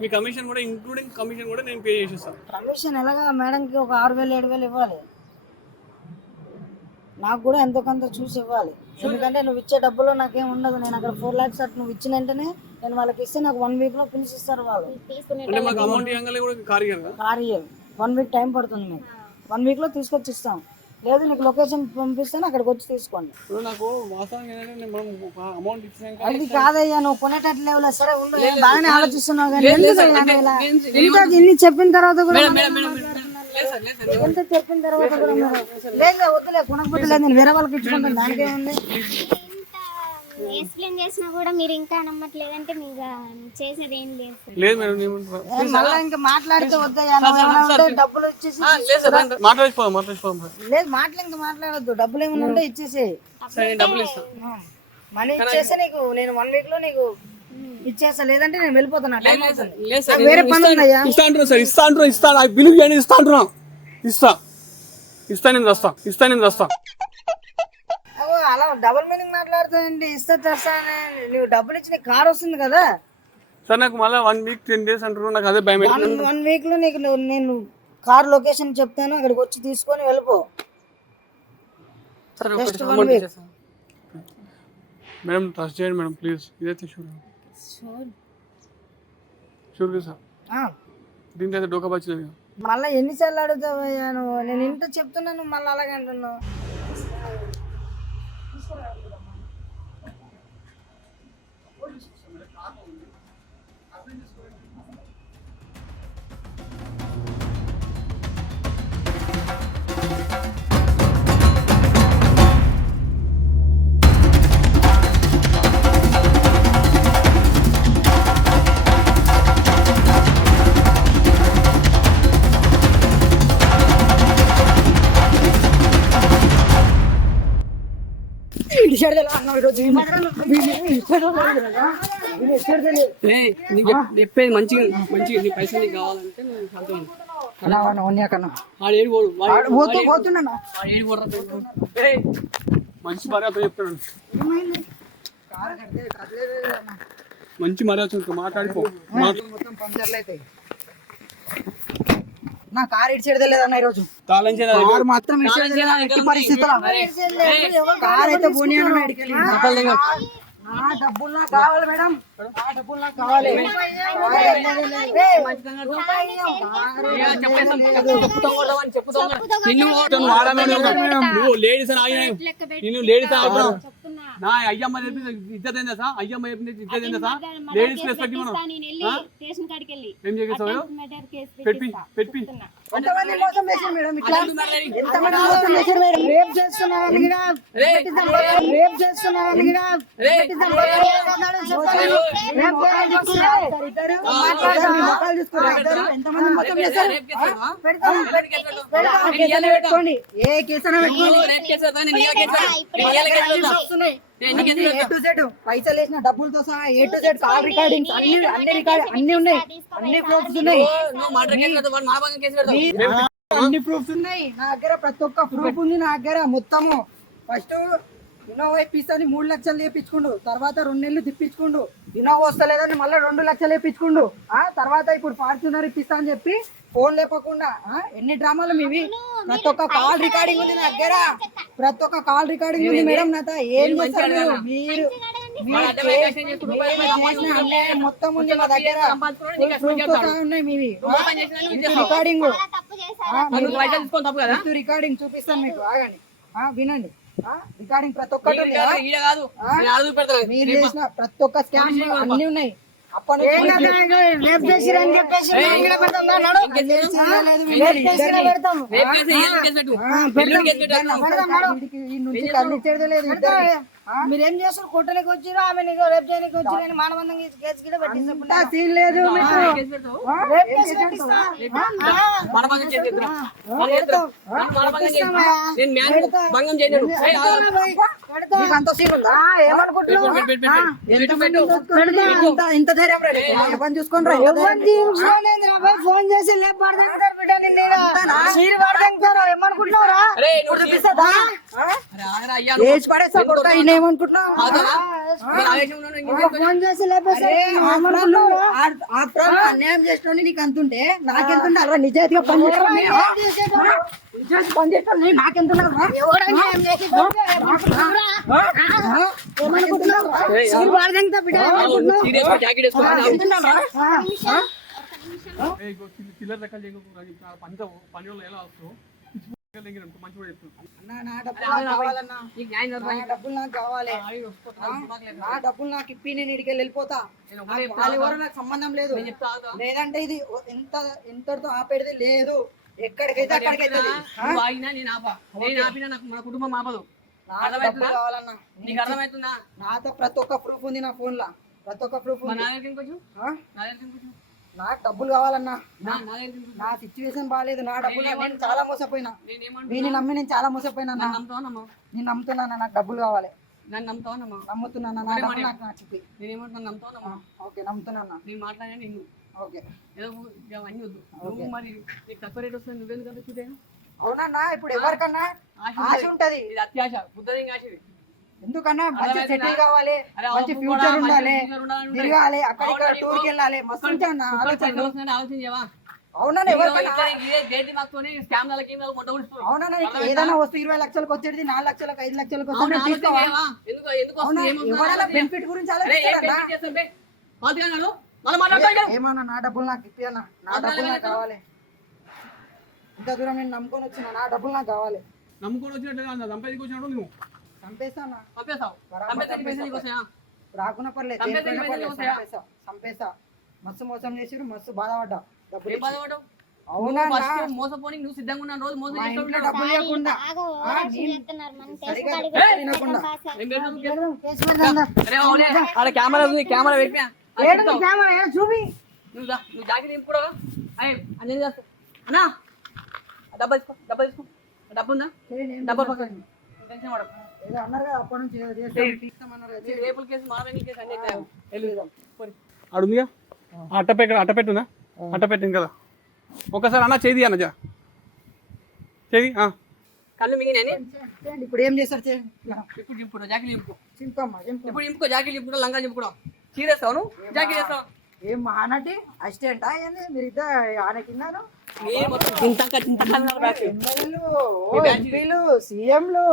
మీ కమిషన్ కూడా ఇంక్లూడింగ్ కమిషన్ కూడా నేను పే చేసేస్తాను. కమిషన్ ఎలాగా మేడంకి ఒక 6,000-7,000 ఇవ్వాలి, నాకు కూడా ఎంతో కొంత చూసి ఇవ్వాలి. ఎందుకంటే నువ్వు ఇచ్చే డబ్బులో నాకేం ఉండదు. నేను అక్కడ 4 lakhs అటు నువ్వు ఇచ్చిన వెంటనే నేను వాళ్ళకి ఇస్తే నాకు 1 week లో పిలిచిస్తారు వాళ్ళు. అంటే మాకు అమౌంట్ ఇవ్వగానే కూడా కార్ ఇవ్వాలి. కార్ ఇవ్వాలి, 1 week టైం పడుతుంది మీకు. 1 week లో తీసుకొచ్చి ఇస్తాం. లేదు నీకు లొకేషన్ పంపిస్తాను, అక్కడికి వచ్చి తీసుకోండి. ఇప్పుడు నాకు వాస్తవం ఏంటంటే మనం అమౌంట్ ఇచ్చినాక అది కాదయ్యా, నువ్వు కొనేటట్లు లేవులే. సరే ఉండు, బాగానే ఆలోచిస్తున్నావు కానీ ఇన్ని చెప్పిన తర్వాత కూడా ఎంత చెప్పిన తర్వాత కూడా లేదు వద్దులే, కొనకపోతే లేదు, నేను వేరే వాళ్ళకి ఇచ్చుకుంటాను, దానికేముంది. ఎక్స్ప్లెయిన్ చేసినా కూడా మీరు ఇంకా నమ్మట్లేదంటే మీకు చేసేది ఏం లేదు. లేదు మేడం, మళ్ళీ ఇంకా మాట్లాడితే వద్దయ్యా, ఉంటే డబ్బులు ఇచ్చేసి. మాట్లాడిపోదాం. లేదు మాటలు ఇంకా మాట్లాడొద్దు, డబ్బులు ఏమైనా ఉంటే ఇచ్చేసి. మనీ ఇచ్చేస్తే నీకు నేను 1 వీక్ లో నీకు ఇచ్చేస్తా, లేదంటే నేను వెళ్ళిపోతున్నా. టైం అవుతుంది. లేదు సార్, నాకు వేరే పని ఉందయ్యా. ఇస్తా అంటున్నా సార్, ఇస్తా బిలీవ్ చేయండి, ఇస్తా అంటున్నా. నేను వస్తా. అగో అలా డబుల్ మీనింగ్ మాట్లాడుతాయండి. ఇస్తా తెస్తా అని నువ్వు డబ్బులు ఇచ్చి నీకు కార్ వస్తుంది కదా సార్. నాకు మళ్ళీ 1 వీక్ 10 days అంటున్నాను, నాకు అదే భయం. 1 వీక్ లో నీకు నేను కార్ లొకేషన్ చెప్తాను, అక్కడికి వచ్చి తీసుకొని వెళ్ళిపో. Sir Just 1 week. Madam trust చేయండి మేడం ప్లీజ్, ఇదైతే షూర్గా సార్. దీంట్లో అయితే డోకా బచ్చలేదు. మళ్ళీ ఎన్నిసార్లు అడుగుతావయ్యా నువ్వు? నేను ఇంత చెప్తున్నాను మళ్ళీ అలాగే అంటున్నావు. చెప్పేది మంచిగా నీ పైసలు నీకు కావాలంటే నేను చదువుతాను. మంచి మర్యాద చెప్తాను, మంచి మర్యాద మాట్లాడిపో. మొత్తం పంచర్లు అవుతాయి. నా కార్ ఇడిచేది లేదన్న ఈరోజు. కార్ మాత్రం పరిస్థితుల్లో కార్ అయితే పోనీ అన్న ఇడికెళ్ళి. నా డబ్బులు నాకు కావాలి మేడం, నా డబ్బులు నాకు కావాలి. నువ్వు లేడీస్ నా అయ్యమ్మ ఇద్దరు ఏందా సార్? అయ్యమ్మ ఇద్దరు ఏందా సార్? లేడీస్ రెస్పెక్ట్ మనం ఏం చేస్తావు? పెట్టి ఎంతమంది మోసం చేశారు మేడం? ఇట్లా ఎంతమంది మోసం చేశారు మేడం? రేప్ చేస్తున్నారని కూడా ఎంతమంది మోసం చేశారు? పెట్టుకోండి, ఏ కేసు పైసలు వేసిన డబ్బులతో సహా A to Z call recordings అన్ని ఉన్నాయి, అన్ని ప్రూఫ్స్ ఉన్నాయి, అన్ని ప్రూఫ్స్ ఉన్నాయి నా దగ్గర. ప్రతి ఒక్క ప్రూఫ్ ఉంది నా దగ్గర మొత్తము. ఫస్ట్ ఇన్నోవా ఇప్పిస్తాను 3 లక్షలు చేయించుకుండు, తర్వాత 2 నెలలు తిప్పించుకుండు. ఇన్నోవా వస్తలేదని మళ్ళీ 2 లక్షలు వేయించుకుండు. తర్వాత ఇప్పుడు ఫార్చునర్ ఇప్పిస్తా అని చెప్పి ఫోన్ లేపకుండా ఎన్ని డ్రామాలు మీవి. ప్రతి ఒక్క కాల్ రికార్డింగ్ ఉంది నా దగ్గర, ప్రతి ఒక్క కాల్ రికార్డింగ్ ఉంది మేడం. నాతో ఏం చేస్తారు మీరు? మొత్తం ఉంది మా దగ్గర, ఉన్నాయి మీవి రికార్డింగ్. రికార్డింగ్ చూపిస్తాను మీకు, ఆగండి వినండి. రికార్డింగ్ ప్రతి ఒక్కటి ఉంది. మీరు చేసిన ప్రతి ఒక్క స్కామ్ అన్ని ఉన్నాయి. మీరేం చేస్తారు? కొట్టడానికి వచ్చారు, ఆమె రేపు చేయడానికి వచ్చారు, మానవంతం కేసు కూడా పెట్టిస్తా. సీన్ లేదు, అంత సీన్ ఉందా? ఏమనుకుంటున్నావు? ఇంత ధైర్యం ఎవరిని చూసుకోండి. ఫోన్ చేసి ఏమనుకుంటున్నారా? ఏజ్ పడేస్తా కొడతా. ఏమనుకుంటున్నావు? ఫోన్ చేసి అన్యాయం చేసిన నీకు అంతుంటే నాకెంతున్నారు? నిజాయితీగా పని చేస్తాను నాకెంతున్నారు? చిల్లర లెక్కలు చేయకపోతే పని ఎలా వస్తావు? డబ్బులు నాకు కావాలి, నా డబ్బులు నాకు ఇప్పి నేను ఇడికి వెళ్ళిపోతా. వాళ్ళెవరో నాకు సంబంధం లేదు. లేదంటే ఇది ఎంతటితో ఆపేది లేదు. ఎక్కడికైతే అక్కడికైతే మన కుటుంబం ఆపదు. కావాలన్నా నీకు అర్థమవుతుందా? నాతో ప్రతి ఒక్క ప్రూఫ్ ఉంది నా ఫోన్ లో, ప్రతి ఒక్క ప్రూఫ్ ఉంది. నాకు డబ్బులు కావాలన్నా. నా సిచ్యువేషన్ బాగాలేదు, నా డబ్బులు నేను చాలా మోసపోయినా. వీని నమ్మి నేను చాలా మోసపోయినా. నేను నమ్ముతున్నా, నాకు డబ్బులు కావాలి. నన్ను నమ్ముతావా నమ్మా? నమ్ముతున్నా నా ఒకటే డబ్బులు మాట. నాకు చూపి. నేను ఏమంటున్నాను నమ్ముతావా నమ్మా? ఓకే నమ్ముతున్నా. నేను మాట్లాడే నిన్ను ఓకే ఏదో అవన్నీ వద్దు. నువ్వు మరి నీకు తక్కువ రేట్ వస్తుంది నువ్వెందుకు అంత చూడే? అవునన్నా ఇప్పుడు ఎవరికన్నా ఆశ ఆశ ఉంటది. ఇది అత్యాశ బుద్ధది ఆశ ఇది. ఎందుకన్నా మంచి అర్థమైందా? సెటిల్ కావాలి, అరే మంచి అవ్వ ఫ్యూచర్ కూడా ఉండాలి, మంచి future ఉండాలని ఉంటుంది. తిరగాలి, అక్కడిక్కడ అవునా టూర్కి వెళ్ళాలి, మస్తు ఉంటాయి అన్న ఆలోచనలు. ఆలోచన చేయవా? అవునన్నా ఎవరికన్నా అవునన్నా నీకు ఏదైనా వస్తువు 20 లక్షలకు వచ్చేది 4 లక్షలకు 5 లక్షలకు వస్తుంది తీసుకోవా? అవునా ఎవరైనా బెనిఫిట్ గురించి ఆలోచిస్తారన్నా? ఏమన్నా నా డబ్బులు నాకు ఇప్పియన్నా, నా డబ్బులు నాకు కావాలి. ఇంత దూరం నేను నమ్ముకొని వచ్చిన, నా డబ్బులు నాకు కావాలి. నమ్ముకొని వచ్చినట్టు సంపాదించి వచ్చినట్టు నువ్వు చంపేస్తానా? చంపేసా రాకున్నా పర్లేదు, చంపేస్తే దేనికైనా పర్లేదు, వస్తాయా? చంపేస్తా. మస్తు మోసం చేసిరు, మస్తు బాధపడ్డా. డబ్బులు ఏం బాధపడవు? అవునా ఫస్ట్ మోసపోని నువ్వు సిద్ధంగా ఉన్న రోజు మోసం మా చేస్తావు. ఇంట్లో డబ్బులు లేకుండా సరిగా తినకుండా. ఏం పెడతావు? కేసు మీద ఉందా? అరే అవునే, ఆడ కెమెరా ఉంది, కెమెరా పెట్టినా ఏడుంది కెమెరా? ఏడ చూపి. నువ్వు జాకెట్ నింపుకోడా? అయ్యి అంజని చేస్తా అన్నా, డబ్బా తీసుకో, డబ్బు ఉందా? డబ్బా పక్కన టెన్షన్ పడకు. ఏదో అన్నారు కదా అప్పటి నుంచి ఏదో చేస్తాం, తీస్తామన్నారు కదా. ఈ రేపుల కేసు మారవేణి కేసు అన్నీ వెళ్దాం. అడుగుందిగా అట్టపెట్టు ఉందా? అట్టపెట్టింది కదా. ఒకసారి అన్న చేది అన్న చేది కళ్ళు మిగిలినాయని చేయండి. ఇప్పుడు ఏం చేస్తారు? చేయండి. ఇప్పుడు చింపుకో, జాకెట్ చింపుకో, చింపమ్మా, చింపు. ఇప్పుడు చింపుకో, జాకెట్ చింపుకో, లంగా చింపుకో. చీరేస్తావు నువ్వు, జాకెట్ వేస్తావు. ఏం మహానటి అసిస్టెంటా ఏంది మీరు ఇద్దరు? ఆయన కిందాను ఎంపీలు, సీఎంలు,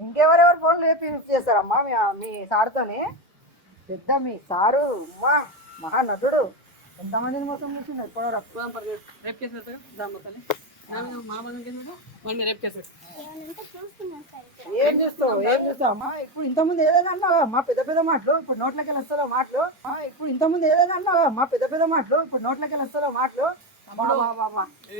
ఇంకెవరెవరు ఫోన్లు చేస్తారమ్మా మీ సార్తోని? పెద్ద మీ సారు అమ్మా మహానటుడు. ఎంతమందిని మోసం చేసిండు ఇప్పటివరకు? రేపు కేసు పెడతా దాని మొత్తాన్ని మామూలు కేసు పెడతా మళ్ళీ రేపు కేసు పెడతా. ఏం చూస్తావు అమ్మా? ఇప్పుడు ఇంతకుముందు ఏదైనా అన్నావా మా పెద్ద పెద్ద మాటలు? ఇప్పుడు నోట్లకి వెళ్ళి వస్తాలో మాటలు? ఇప్పుడు ఇంతకుముందు ఏదైనా అన్నావా మా పెద్ద పెద్ద మాటలు? ఇప్పుడు నోట్లకి వెళ్ళి వస్తాలో మాటలు?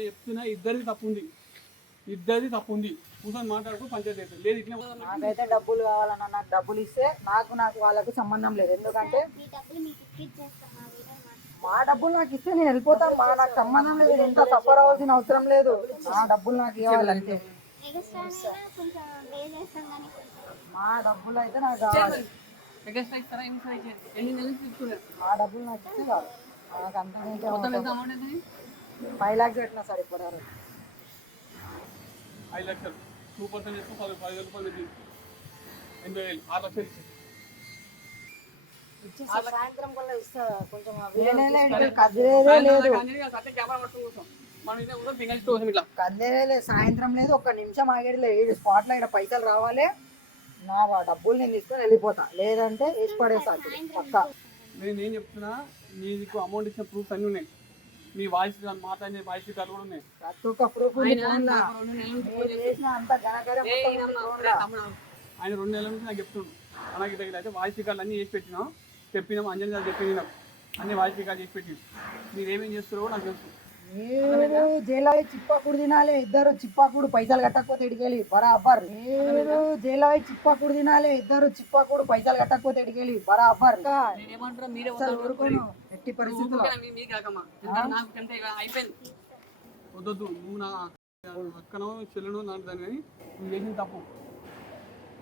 చెప్తున్నా, ఇద్దరిది తప్పు ఉంది. కూర్చొని మాట్లాడుకో, పంచాయతీ అవుతుంది. లేదు ఇట్లా నాకైతే డబ్బులు కావాలన్నా, నాకు డబ్బులు ఇస్తే నాకు వాళ్ళకు సంబంధం లేదు. ఎందుకంటే మా డబ్బులు నాకు ఇస్తే నేను వెళ్ళిపోతాను. నాకు సంబంధం లేదు, ఎంత సఫర్ అవ్వాల్సిన అవసరం లేదు. నా డబ్బులు నాకు ఇవ్వాలంటే మా డబ్బులు అయితే నాకు కావాలి. ఎగస్ట్రా ఇస్తారా? ఏం ఇస్తారా? ఎన్ని నెలలు తీసుకున్నారు? మా డబ్బులు నాకు ఇస్తే కావాలి. నాకు అంత మొత్తం ఎంత అమౌంట్ ఎంత? 5 lakhs పెట్టినా సార్ ఇప్పుడు 5 లక్షలు 2% చేస్తే 10,000 రూపాయలు పెట్టి 80,000 6 లక్షలు ఇచ్చి సాయంత్రం కల్లా ఇస్తా. కొంచెం కదిలేదే లేదు, సాయంత్రం లేదు, ఒక్క నిమిషం ఆగేది లేదు. స్పాట్ లో ఇక్కడ పైసలు రావాలి, నా డబ్బులు నేను తీసుకొని వెళ్ళిపోతా. లేదంటే వేసి పడేస్తా పక్క. నేను చెప్తున్నా, నీకు అమౌంట్ ఇచ్చిన ప్రూఫ్స్ అన్నీ ఉన్నాయి. మీ వాయిస్ మాట్లాడే వాయిస్ రికార్డు కూడా ఉన్నాయి. ప్రూఫ్ అంత ఆయన 2 నెలల నుంచి నాకు చెప్తున్నాడు, అలాగే దగ్గర అయితే వాయిస్ రికార్డులు అన్నీ చేసి పెట్టినాం, చెప్పినాం, అంజలి గారు చెప్పినాం, అన్ని వాయిస్ రికార్డు చేసి పెట్టి మీరు ఏమేం చేస్తారో నాకు తెలుసు. మీరు జైలు చిప్పాకుడు తినాలి, ఇద్దరు చిప్పాకుడు పైసలు కట్టకపోతే ఇడికెళ్ళి బరాబర్. మీరు జైలు చిప్పాకుడు తినాలి, ఇద్దరు చిప్పాకుడు పైసలు కట్టకపోతే ఇడికెళ్ళి బరాబర్. ఊరుకోను ఎట్టి పరిస్థితుల్లో. వద్దొద్దు, నువ్వు నా అక్కనో చెల్లెనో నాకు దాని కానీ నువ్వు చేసిన తప్పు.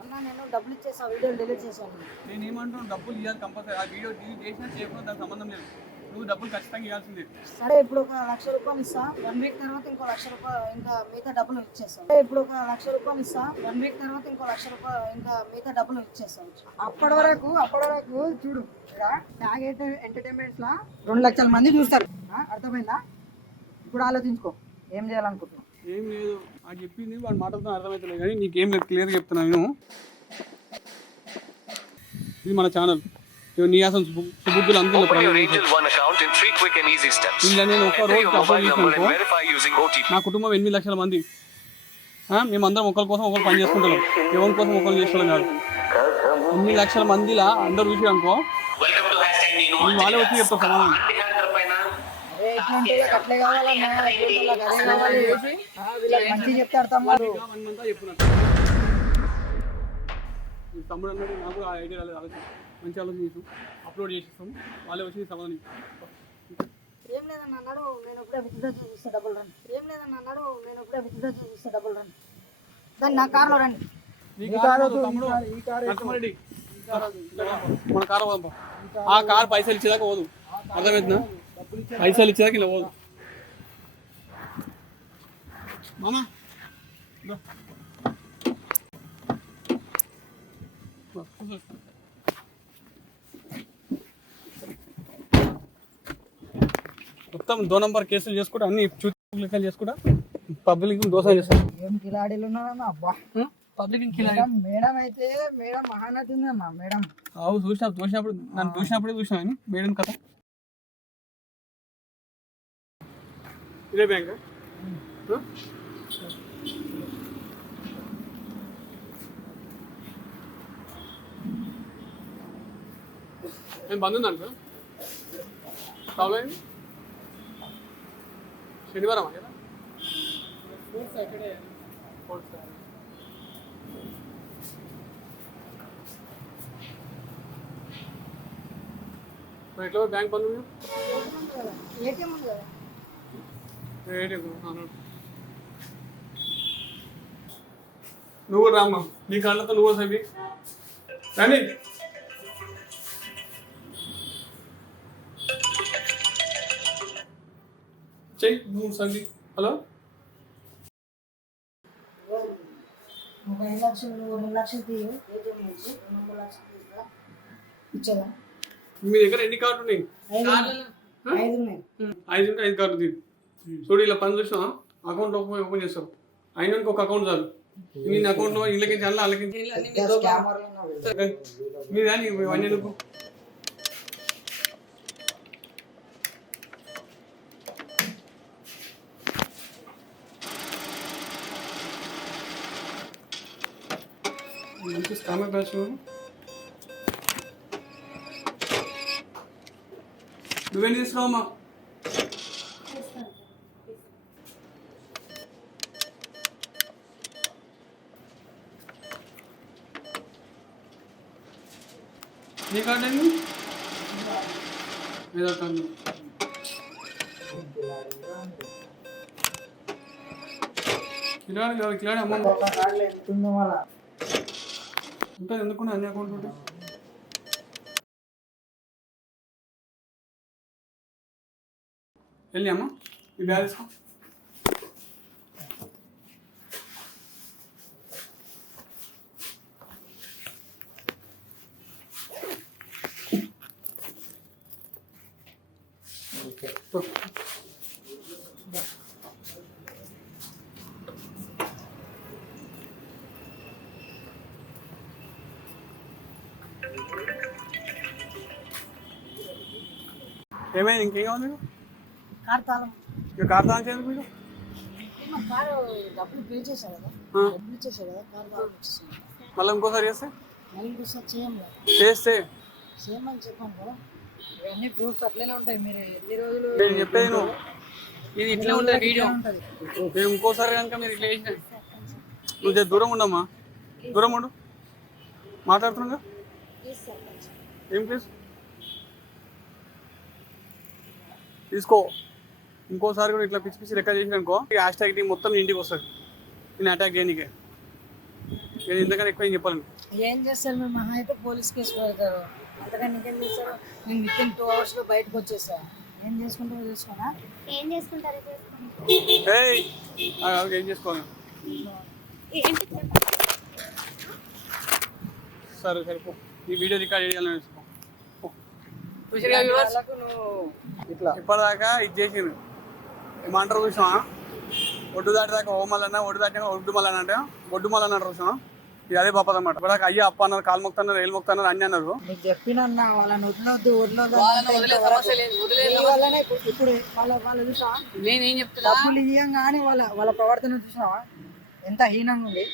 అన్నా నేను డబ్బులు ఇచ్చేసా, వీడియోలు డిలీట్ చేశాను. నేను ఏమంటున్నాను, డబ్బులు ఇవ్వాలి కంపల్సరీ. ఆ వీడియో డిలీట్ చేసినా చేయకుండా దానికి సంబంధం లేదు. నువ్వు డబ్బులు ఖచ్చితంగా ఇవ్వాల్సిందే. సరే ఇప్పుడు 1,00,000 రూపాయలు ఇస్తా, 1 వీక్ తర్వాత ఇంకో 1,00,000 రూపాయలు, ఇంకా మిగతా డబ్బులు ఇచ్చేస్తాం. ఇప్పుడు 1,00,000 రూపాయలు ఇస్తా, 1 వీక్ తర్వాత ఇంకో 1,00,000 రూపాయలు, ఇంకా మిగతా డబ్బులు ఇచ్చేస్తాం. అప్పటి వరకు చూడు, ట్యాగ్ ఎంటర్టైన్మెంట్స్ లా 2 లక్షల మంది చూస్తారు. అర్థమైందా? ఇప్పుడు ఆలోచించుకో ఏం చేయాలనుకుంటున్నావు. ఏం లేదు, అది చెప్పింది వాడు మాటలతో అర్థమవుతలేదు కానీ నీకేం లేదు, క్లియర్గా చెప్తున్నా నేను. ఇది మన ఛానల్, నియాసం సుబుద్ధులు అందులో ఇలా నేను ఒక రోజు అప్లోడ్ చేసినానుకో, నా కుటుంబం 8 లక్షల మంది, మేమందరం ఒకరి కోసం ఒకరు పని చేసుకుంటాం, ఎవరి కోసం ఒకరు చేస్తున్నాం కాదు. 8 లక్షల మందిలా అందరూ చూసి అనుకో, వాళ్ళే వచ్చి చెప్తారు సమాధానం. తమ్ముడు అన్నాడు, నాకు ఆ ఐడియా రాలేదు, ఆలోచన మంచి ఆలోచన చేసాం, అప్లోడ్ చేసేస్తాం, వాళ్ళే వచ్చి సమాధానం. ఏం లేదన్న అన్నాడు, నేను ఇప్పుడే విత్డ్రా చేస్తే డబ్బులు రండి. ఏం లేదన్న అన్నాడు, నేను ఇప్పుడే విత్డ్రా చేస్తే డబ్బులు రండి. దాన్ని నా కార్లో రండి. నరసింహారెడ్డి మన కారు పోదాం. ఆ కారు పైసలు ఇచ్చేదాకా పోదు, అర్థమవుతుందా? పైసలు ఇచ్చేదాకా ఇలా పోదు. మామా మొత్తం 2 నంబర్ కేసులు చేసుకుంటా, అన్ని లెక్కలు చేసుకుంటా పబ్లిక్ దోషం చేస్తాను. ఏం కిలాడీలు ఉన్నారన్న అబ్బా. పబ్లిక్ మేడం అయితే మేడం మహానటి ఉందన్న మేడం. చూసినప్పుడు నన్ను చూసినప్పుడే చూసినా కానీ మేడం కథ. ఇదే బ్యాంక్ నేను బంద్ ఉందంట. కావాలి శనివారం కదా, ఎట్లా బ్యాంక్ బంద్ ఉంది. ఏటీఎం ఉంది కదా. నువ్వు కూడా రామ్మా, నీ కాళ్ళతో నువ్వు సభి కానీ చెయ్యి నువ్వు సభి. హలో 5 లక్షలు 2 లక్షలు తీయ ఏటీఎం నుంచి 2 లక్షలు తీసుకురా ఇచ్చేదా. మీ దగ్గర ఎన్ని కార్డు ఉన్నాయి? 5 ఉన్నాయి. 5 ఉంటే 5 కార్డు తీ. చూడు ఇలా పని చూసినా అకౌంట్ ఓపెన్ చేస్తావు, అయినా ఒక అకౌంట్ చాలు. నేను అకౌంట్లో ఇళ్ళకి చాలా వాళ్ళకి మీరు కానీ ఇవన్నీ ఎందుకు? మంచి స్కామ్ బ్యాచ్. నువ్వేం తీసుకురావమ్మా? నీ కార్డు ఏంది? ఏదో కార్డు కిలాడి అమౌంట్ ఉంటుంది ఎందుకున్నా అన్ని అకౌంట్ ఉంటాయి. వెళ్ళి అమ్మా ఈ బ్యాలెన్స్ ఏమైంది? ఇంకేం కావాలి మీకు? కార్ తాళం. ఇక కార్ తాళం చేయండి మీరు. కారు డబ్బులు పే చేశారు కదా, డబ్బులు ఇచ్చేసారు కదా, కార్ తాళం ఇచ్చేసాను. మళ్ళీ ఇంకోసారి చేస్తే మళ్ళీ ఇంకోసారి చేయండి. చేస్తే చేయమని చెప్పాను కదా. ఇవన్నీ ప్రూఫ్స్ అట్లనే ఉంటాయి. మీరు ఎన్ని రోజులు నేను చెప్పేది నువ్వు ఇది ఇట్లా ఉంటుంది వీడియో. నేను ఇంకోసారి కనుక మీరు ఇట్లా చేసిన నువ్వు దూరం ఉండమ్మా, దూరం ఉండు. మాట్లాడుతున్నా ఏం ప్లీజ్ తీసుకో. ఇంకోసారి కూడా ఇట్లా పిచ్చి పిచ్చి లెక్క చేసిన అనుకో, హ్యాష్ ట్యాగ్ టీం మొత్తం ఇంటికి వస్తుంది నేను అటాక్ చేయనీకే. నేను ఇంతకన్నా ఎక్కువ ఏం చెప్పాలను. ఏం చేస్తారు మీరు? మహా అయితే పోలీస్ కేసు పెడతారు. అంతకన్నా ఇంకేం చేస్తారు? నేను వితిన్ 2 hours బయటకు వచ్చేసా. ఏం చేసుకుంటారో చేసుకోనా? ఏం చేసుకుంటారో చేసుకోండి. ఏం చేసుకోవాలి? సరే సరిపో, ఈ వీడియో రికార్డ్ చేయాలని వేసుకో. ఇప్పటిదాకా ఇది చేసింది ఏమంటారు చూసినా, ఒడ్డు దాటిదాకా ఓమలన్నా, ఒడ్డు దాటినాక ఒడ్డు మళ్ళీ అంటే ఒడ్డు మళ్ళీ అన్నారు చూసినా. ఇది అదే పాపది అన్నమాట. ఇప్పటిదాకా అయ్యా అప్ప అన్నారు, కాలు మొక్తున్నారు, ఏళ్ళు మొక్తున్నారు, అన్ని అన్నారు. నీకు చెప్పినా వాళ్ళని వదిలొద్దు ఇప్పుడు వాళ్ళు చూసా నేనేం చెప్తున్నా, డబ్బులు ఇయ్యంగానే వాళ్ళ ప్రవర్తన చూసినావా ఎంత హీనంగా ఉంది.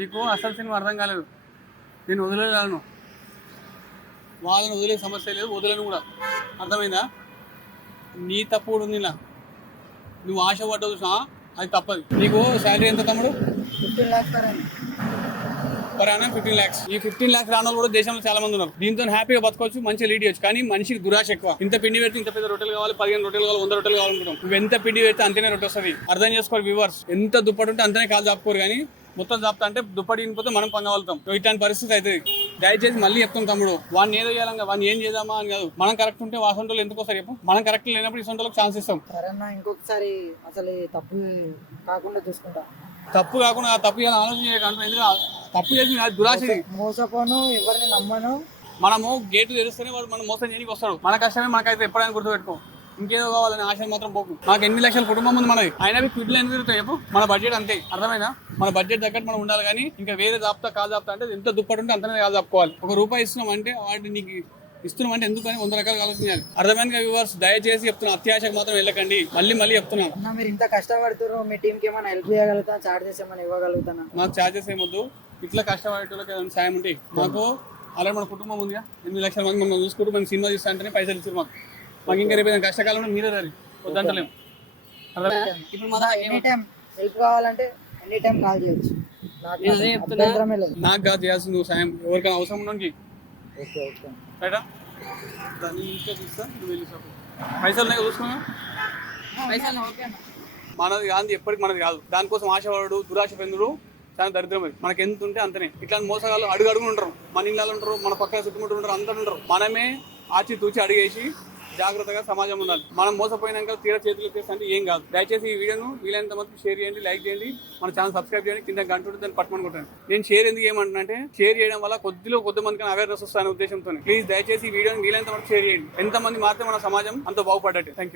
నీకు అసలు సినిమా అర్థం కాలేదు. నేను వదిలేను, వాళ్ళని వదిలే సమస్య లేదు, వదిలేను కూడా. అర్థమైందా? నీ తప్పు కూడా ఉంది ఇలా. నువ్వు ఆశ పడ్డవు చూసా, అది తప్పదు. నీకు శాలరీ ఎంత తమ్ముడు? 15 lakhs per annum 15 lakhs. ఈ 15 lakhs రాని వాళ్ళు కూడా దేశంలో చాలా మంది ఉన్నారు. దీంతో హ్యాపీగా బతకొచ్చు, మంచిగా లీడ్ చేయొచ్చు. కానీ మనిషికి దురాశ ఎక్కువ. ఇంత పిండి పెడితే ఇంత పెద్ద రొట్టెలు కావాలి, 15 రొట్టెలు కావాలి, 100 రొట్టెలు కావాలనుకుంటాం. నువ్వు ఎంత పిండి పెడితే అంతనే రొట్టె వస్తుంది. అర్థం చేసుకోరు వ్యూవర్స్. ఎంత దుప్పటి ఉంటే అంతనే కాలు చాపుకోరు. కానీ మొత్తం చెప్తా అంటే దుప్పటి ఇనిపోతే మనం పొందగలుగుతాం. ఇట్లాంటి పరిస్థితి అవుతుంది. దయచేసి మళ్ళీ చెప్తాం తమ్ముడు, వాడిని ఏదో చేయాలంగా, వాడిని ఏం చేద్దామా అని కాదు. మనం కరెక్ట్ ఉంటే వాసంటోళ్ళు ఎందుకు వస్తారు చెప్పు? మనం కరెక్ట్ లేనప్పుడు ఇసంటోళ్ళకి ఛాన్స్ ఇస్తాం. సరేనా, ఇంకొకసారి అసలు ఈ తప్పు కాకుండా చూసుకుంటా. తప్పు కాకుండా ఆ తప్పు చేయాలని ఆలోచన చేయకండి. ఎందుకంటే తప్పు చేసి దురాశది. మోసపోను, ఎవరిని నమ్మను. మనము గేట్లు తెరిస్తేనే వాడు మనం మోసం చేయడానికి వస్తాడు. మన కష్టమే మనకైతే ఎప్పుడైనా గుర్తుపెట్టుకో. ఇంకేదో కావాలని ఆశ మాత్రం పోకు. నాకు 8 లక్షల కుటుంబం ఉంది మనది, అయినా క్విడ్లు ఎందుకు తిరుగుతాయి చెప్పు? మన బడ్జెట్ అంతే, అర్థమైనా? మన బడ్జెట్ తగ్గట్టు మనం ఉండాలి. కానీ ఇంకా వేరే జాబ్తా కాదు జాబ్తా అంటే ఎంత దుప్పటి ఉంటే అంతనే కాదు చెప్పుకోవాలి. ₹1 ఇస్తున్నాం అంటే వాటిని నీకు ఇస్తున్నాం అంటే ఎందుకని 100 రకాలు ఆలోచించాలి. అర్థమైన వ్యూవర్స్, దయచేసి చెప్తున్నా, అత్యాశకు మాత్రం వెళ్ళకండి. మళ్ళీ చెప్తున్నాను. మీరు ఇంత కష్టపడుతున్నారు, మీ టీంకి ఏమైనా హెల్ప్ చేయగలుగుతా, చార్జెస్ ఏమైనా ఇవ్వగలుగుతానా? మాకు ఛార్జెస్ ఏమొద్దు. ఇట్లా కష్టపడేటోళ్ళకి ఏమైనా సాయం ఉంటే మాకు అలాగే మన కుటుంబం ఉందిగా, 8 లక్షల మంది మనం చూసుకుంటూ మనం సినిమా చూస్తా అంటేనే పైసలు ఇస్తారు మాకు ఇంకా రేపు కష్టకాలంలో మీరే రాలి వద్దంటలేము. ఇప్పుడు మా దాకా ఎనీ టైం హెల్ప్ కావాలంటే ఎనీ టైం కాల్ చేయొచ్చు. నేను అదే చెప్తున్నా. నాకు కాదు చేయాల్సింది నువ్వు సాయం, ఎవరికైనా అవసరం ఉండడానికి ఓకే ఓకే రైటా? దాన్ని ఇంట్లో చూస్తా, నువ్వు వెళ్ళి పైసలు లేక చూసుకున్నా. పైసలు ఓకేనా? మనది కాదు, ఎప్పటికి మనది కాదు. దానికోసం ఆశపడు, దురాశ పెందుడు చాలా దరిద్రమే. మనకి ఎంత ఉంటే అంతనే. ఇట్లాంటి మోసగాళ్ళు అడుగు ఉంటారు, మన ఇళ్ళలో ఉంటారు, మన పక్కన చుట్టుముట్టు ఉంటారు, అందరూ ఉంటారు. మనమే ఆచితూచి అడిగేసి జాగ్రత్తగా సమాజం ఉండాలి. మనం మోసపోయినాక తీర చేతులు ఎత్తేస్తే ఏం కాదు. దయచేసి ఈ వీడియోను వీలైనంత మంది షేర్ చేయండి, లైక్ చేయండి, మన ఛానల్ సబ్స్క్రైబ్ చేయండి, కింద గంట ఉంటుంది దాన్ని పట్టుకొని కొట్టండి. నేను షేర్ ఎందుకు ఏమంటున్నా అంటే, షేర్ చేయడం వల్ల కొద్ది మందికి అవేర్నెస్ వస్తాయనే ఉద్దేశంతో ప్లీజ్ దయచేసి ఈ వీడియోని వీలైనంత మంది షేర్ చేయండి. ఎంతమంది మారితే మన సమాజం అంత బాగుపడ్డట్టు. Thank you.